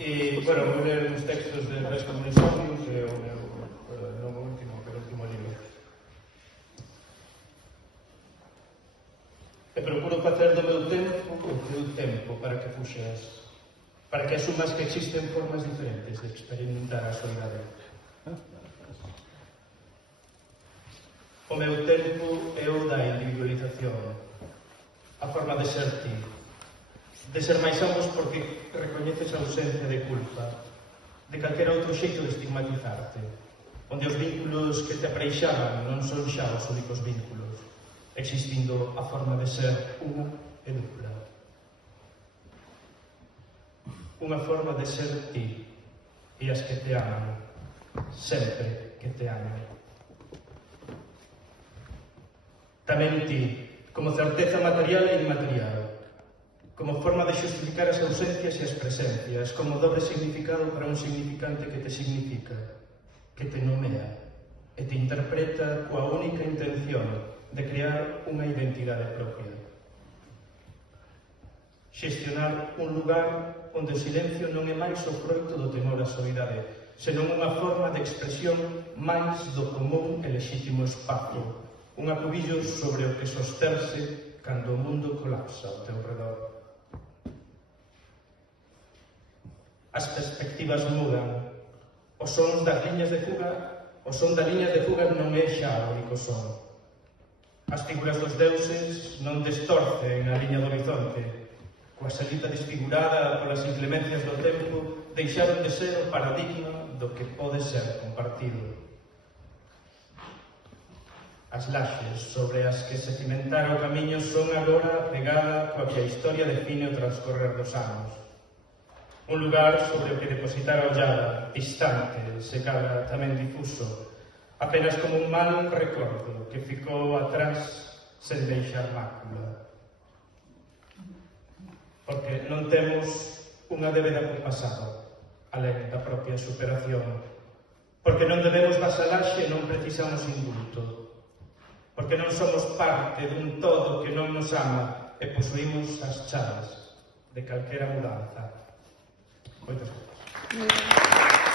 E, bueno, vou ler uns textos de Tres Comunicacións e o meu, non o último, pero o último libro. E procuro facer do meu tempo o teu tempo para que fuxas, para que asumas que existen formas diferentes de experimentar a soidade. O meu tempo é o da individualización, a forma de ser ti, de ser máis ambos porque recoñeces a ausencia de culpa, de calquera outro xeito de estigmatizarte, onde os vínculos que te apreixaban non son xa os únicos vínculos, existindo a forma de ser unha e dupla. Unha forma de ser ti e as que te aman, sempre que te aman. Tamén ti, como certeza material e inmaterial, como forma de xustificar as ausencias e as presencias, como dobre significado para un significante que te significa, que te nomea e te interpreta coa única intención de crear unha identidade propia. Xestionar un lugar onde o silencio non é máis o froito do temor á soidade, senón unha forma de expresión máis do común e lexítimo espazo, un acubillo sobre o que sosterse cando o mundo colapsa ao teu redor. As perspectivas mudan, o son das liñas de fuga, o son das liñas de fuga non é xa o único son. As figuras dos deuses non destorcen a liña do horizonte, coa salita desfigurada polas inclemencias do tempo, deixaron de ser o paradigma do que pode ser compartido. As laxes sobre as que se cimentara o camiño son agora a pegada coa que a historia define o transcorrer dos anos. Un lugar sobre o que depositar a ollada, distante, se cadra tamén difuso, apenas como un mal recordo que ficou atrás sen deixar mácula. Porque non temos unha débeda co pasado, alén da propia superación. Porque non debemos vasalaxe e non precisamos indulto. Porque non somos parte dun todo que non nos ama e posuímos as chaves de calquera mudanza. Moitas grazas.